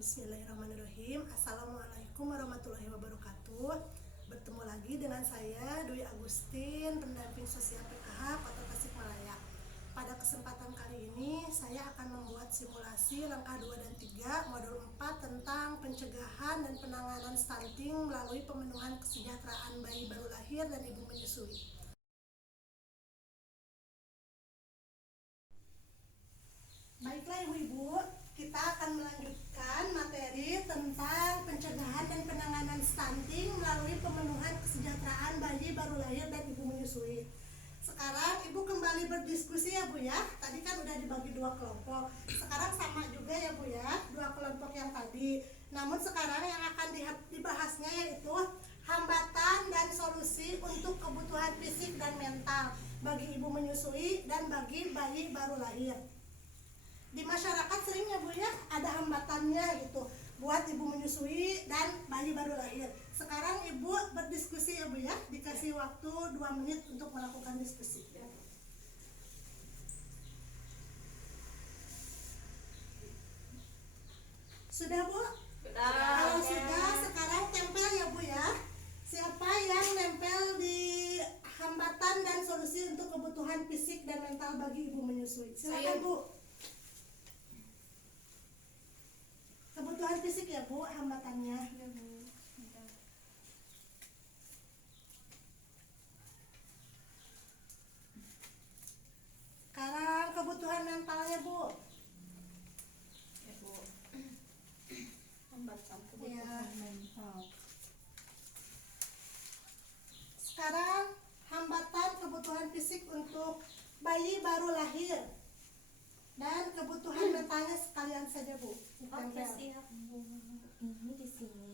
Bismillahirrahmanirrahim. Assalamualaikum warahmatullahi wabarakatuh. Bertemu lagi dengan saya Dwi Agustin, pendamping sosial PKH Kota Tasikmalaya. Pada kesempatan kali ini saya akan membuat simulasi langkah 2 dan 3 modul 4 tentang pencegahan dan penanganan stunting melalui pemenuhan kesejahteraan bayi baru lahir dan ibu menyusui. Baiklah ibu-ibu, kita akan melanjutkan materi tentang pencegahan dan penanganan stunting melalui pemenuhan kesejahteraan bayi baru lahir dan ibu menyusui. Sekarang ibu kembali berdiskusi ya Bu ya. Tadi kan udah dibagi 2 kelompok. Sekarang sama juga ya Bu ya, 2 kelompok yang tadi. Namun sekarang yang akan dibahasnya yaitu hambatan dan solusi untuk kebutuhan fisik dan mental bagi ibu menyusui dan bagi bayi baru lahir. Di masyarakat sering ya Bu ya ada hambatannya gitu buat ibu menyusui dan bayi baru lahir. Sekarang ibu berdiskusi ya Bu ya, dikasih waktu 2 menit untuk melakukan diskusi. Sudah Bu? Sudah. Kalau sudah, sekarang tempel ya Bu ya. Siapa yang nempel di hambatan dan solusi untuk kebutuhan fisik dan mental bagi ibu menyusui? Silakan Bu. Kebutuhan fisik ya Bu, hambatannya. Ya, Bu. Sekarang kebutuhan mentalnya Bu. Ya, Bu. Hambatan kebutuhan Ya. mental. Sekarang hambatan kebutuhan fisik untuk bayi baru lahir dan kebutuhan mentalnya sekalian saja Bu. Oke, Ditempel. siap, Bu. Ini di sini.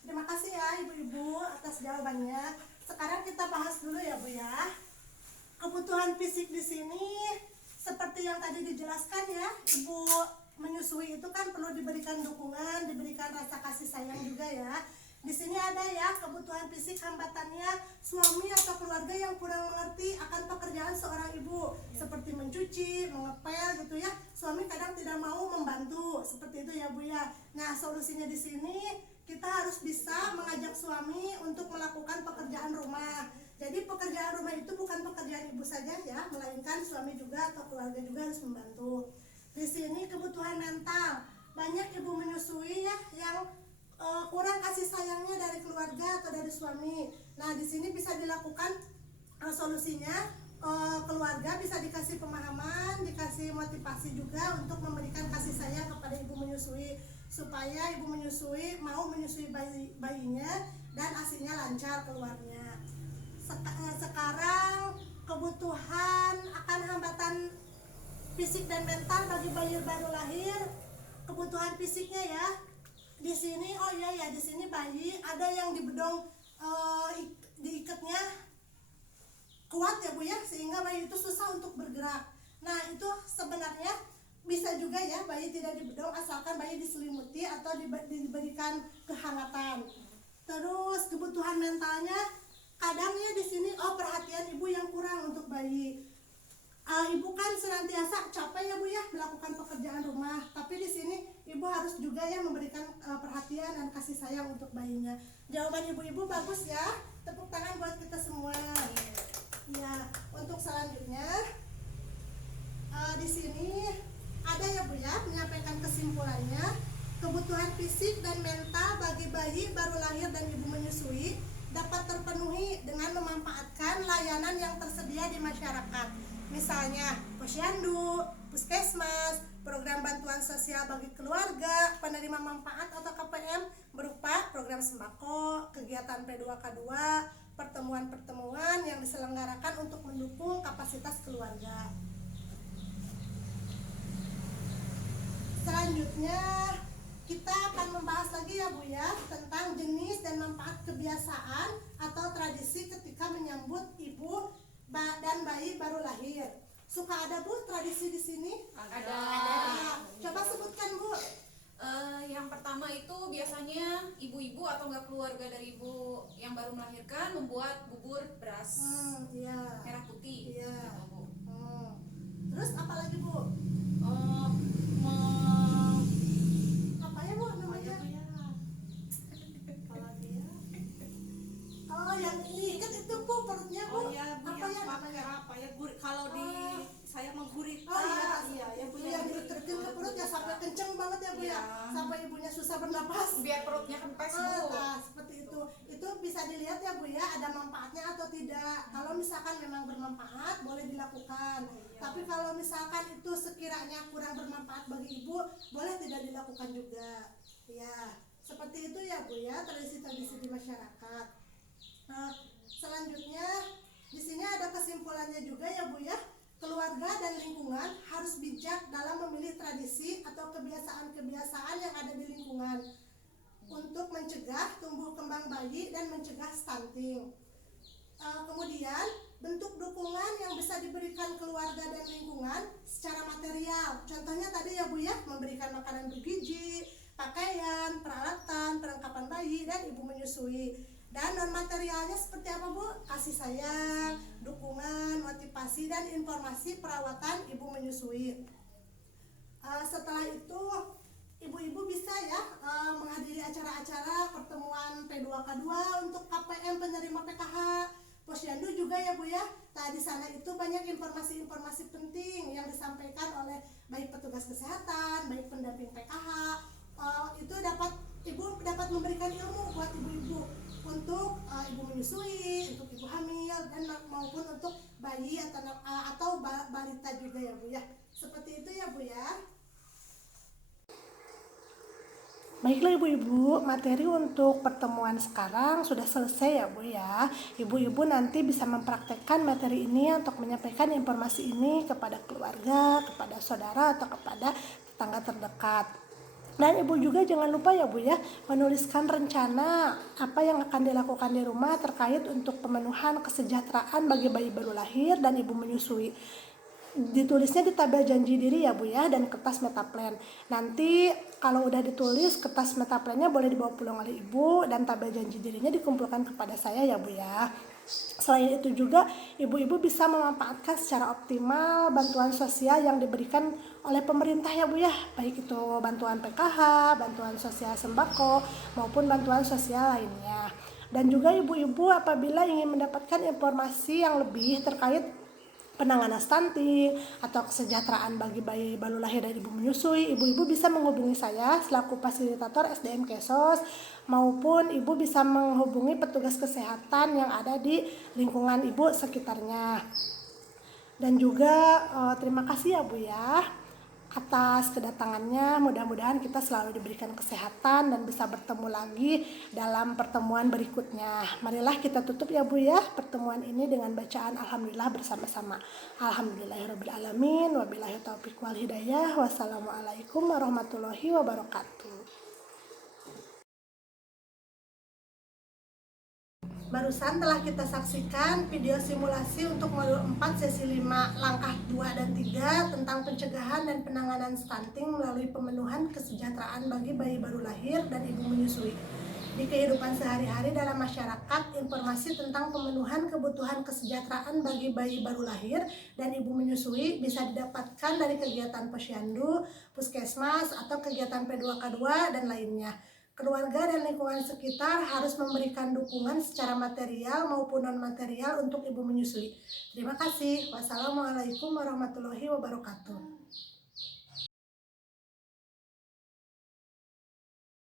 Terima kasih ya ibu-ibu atas jawabannya. Sekarang kita bahas dulu ya Bu ya. Kebutuhan fisik di sini seperti yang tadi dijelaskan ya, ibu menyusui itu kan perlu diberikan dukungan, diberikan rasa kasih sayang juga ya. Di sini ada ya kebutuhan fisik hambatannya suami atau keluarga yang kurang mengerti akan pekerjaan seorang ibu seperti mencuci, mengepel gitu ya. Suami kadang tidak mau membantu seperti itu ya Bu ya. Nah, solusinya di sini kita harus bisa mengajak suami untuk melakukan pekerjaan rumah. Jadi pekerjaan rumah itu bukan pekerjaan ibu saja ya, melainkan suami juga atau keluarga juga harus membantu. Di sini kebutuhan mental, banyak ibu menyusui ya yang kurang kasih sayangnya dari keluarga atau dari suami. Nah, di sini bisa dilakukan solusinya, keluarga bisa dikasih pemahaman, dikasih motivasi juga untuk memberikan kasih sayang kepada ibu menyusui supaya ibu menyusui mau menyusui bayinya dan ASINya lancar keluarnya. Sekarang kebutuhan akan hambatan fisik dan mental bagi bayi baru lahir. Kebutuhan fisiknya ya. Di sini di sini bayi ada yang di bedong diikatnya kuat ya Bu ya, sehingga bayi itu susah untuk bergerak. Nah, itu sebenarnya bisa juga ya bayi tidak di bedong asalkan bayi diselimuti atau diberikan kehangatan. Terus kebutuhan mentalnya kadangnya di sini perhatian ibu yang kurang untuk bayi. Ibu kan senantiasa capek ya Bu ya melakukan pekerjaan rumah, tapi di sini ibu harus juga ya memberikan perhatian dan kasih sayang untuk bayinya. Jawaban ibu-ibu bagus ya, tepuk tangan buat kita semua. Ya, untuk selanjutnya di sini ada ya Bu ya menyampaikan kesimpulannya. Kebutuhan fisik dan mental bagi bayi baru lahir dan ibu menyusui dapat terpenuhi dengan memanfaatkan layanan yang tersedia di masyarakat. Misalnya posyandu, puskesmas, program bantuan sosial bagi keluarga, penerima manfaat atau KPM berupa program sembako, kegiatan P2K2, pertemuan-pertemuan yang diselenggarakan untuk mendukung kapasitas keluarga. Selanjutnya kita akan membahas lagi ya Bu ya tentang jenis dan manfaat kebiasaan atau tradisi ketika menyambut ibu dan bayi baru lahir. Suka ada Bu tradisi di sini? Ada. Coba sebutkan Bu. Yang pertama itu biasanya ibu-ibu atau enggak keluarga dari ibu yang baru melahirkan membuat bubur beras Iya. merah putih. Iya. Gitu, Bu. bernapas. Biar perutnya kempes, Bu. Nah, seperti itu. Itu bisa dilihat ya Bu ya, ada manfaatnya atau tidak. Kalau misalkan memang bermanfaat, boleh dilakukan. Tapi kalau misalkan itu sekiranya kurang bermanfaat bagi Ibu, boleh tidak dilakukan juga. Ya, seperti itu ya Bu ya, tradisi-tradisi di masyarakat. Nah, selanjutnya di sini ada kesimpulannya juga ya Bu ya. Keluarga dan lingkungan harus bijak dalam memilih tradisi atau kebiasaan-kebiasaan yang ada di lingkungan untuk mencegah tumbuh kembang bayi dan mencegah stunting. Kemudian bentuk dukungan yang bisa diberikan keluarga dan lingkungan secara material. Contohnya tadi ya Bu ya, memberikan makanan bergizi, pakaian, peralatan, perlengkapan bayi, dan ibu menyusui. Dan non materialnya seperti apa Bu? Kasih sayang, dukungan, motivasi, dan informasi perawatan ibu menyusui. Setelah itu ibu-ibu bisa ya menghadiri acara-acara pertemuan P2K2 untuk KPM penerima PKH, Posyandu juga ya Bu ya. Nah, di sana itu banyak informasi-informasi penting yang disampaikan oleh baik petugas kesehatan, baik pendamping PKH. Itu ibu dapat memberikan ilmu buat ibu-ibu untuk ibu menyusui, untuk ibu hamil, dan maupun untuk bayi atau balita juga ya Bu ya. Seperti itu ya Bu ya. Baiklah ibu-ibu, materi untuk pertemuan sekarang sudah selesai ya Bu ya. Ibu-ibu nanti bisa mempraktekkan materi ini untuk menyampaikan informasi ini kepada keluarga, kepada saudara, atau kepada tetangga terdekat. Dan ibu juga jangan lupa ya Bu ya, menuliskan rencana apa yang akan dilakukan di rumah terkait untuk pemenuhan kesejahteraan bagi bayi baru lahir dan ibu menyusui. Ditulisnya di tabel janji diri ya Bu ya, dan kertas metaplan. Nanti kalau udah ditulis, kertas metaplannya boleh dibawa pulang oleh ibu, dan tabel janji dirinya dikumpulkan kepada saya ya Bu ya. Selain itu juga ibu-ibu bisa memanfaatkan secara optimal bantuan sosial yang diberikan oleh pemerintah ya Bu ya, baik itu bantuan PKH, bantuan sosial sembako, maupun bantuan sosial lainnya. Dan juga ibu-ibu apabila ingin mendapatkan informasi yang lebih terkait penanganan stunting atau kesejahteraan bagi bayi baru lahir dan ibu menyusui, ibu-ibu bisa menghubungi saya selaku fasilitator SDM Kesos, maupun ibu bisa menghubungi petugas kesehatan yang ada di lingkungan ibu sekitarnya. Dan juga terima kasih ya Bu ya atas kedatangannya. Mudah-mudahan kita selalu diberikan kesehatan dan bisa bertemu lagi dalam pertemuan berikutnya. Marilah kita tutup ya Bu ya pertemuan ini dengan bacaan alhamdulillah bersama-sama. Alhamdulillahirabbil wabillahi taufiq wal hidayah. Wassalamualaikum warahmatullahi wabarakatuh. Barusan telah kita saksikan video simulasi untuk modul 4 sesi 5 langkah 2 dan 3 tentang pencegahan dan penanganan stunting melalui pemenuhan kesejahteraan bagi bayi baru lahir dan ibu menyusui. Di kehidupan sehari-hari dalam masyarakat, informasi tentang pemenuhan kebutuhan kesejahteraan bagi bayi baru lahir dan ibu menyusui bisa didapatkan dari kegiatan posyandu, puskesmas, atau kegiatan P2K2 dan lainnya. Keluarga dan lingkungan sekitar harus memberikan dukungan secara material maupun non-material untuk ibu menyusui. Terima kasih. Wassalamualaikum warahmatullahi wabarakatuh.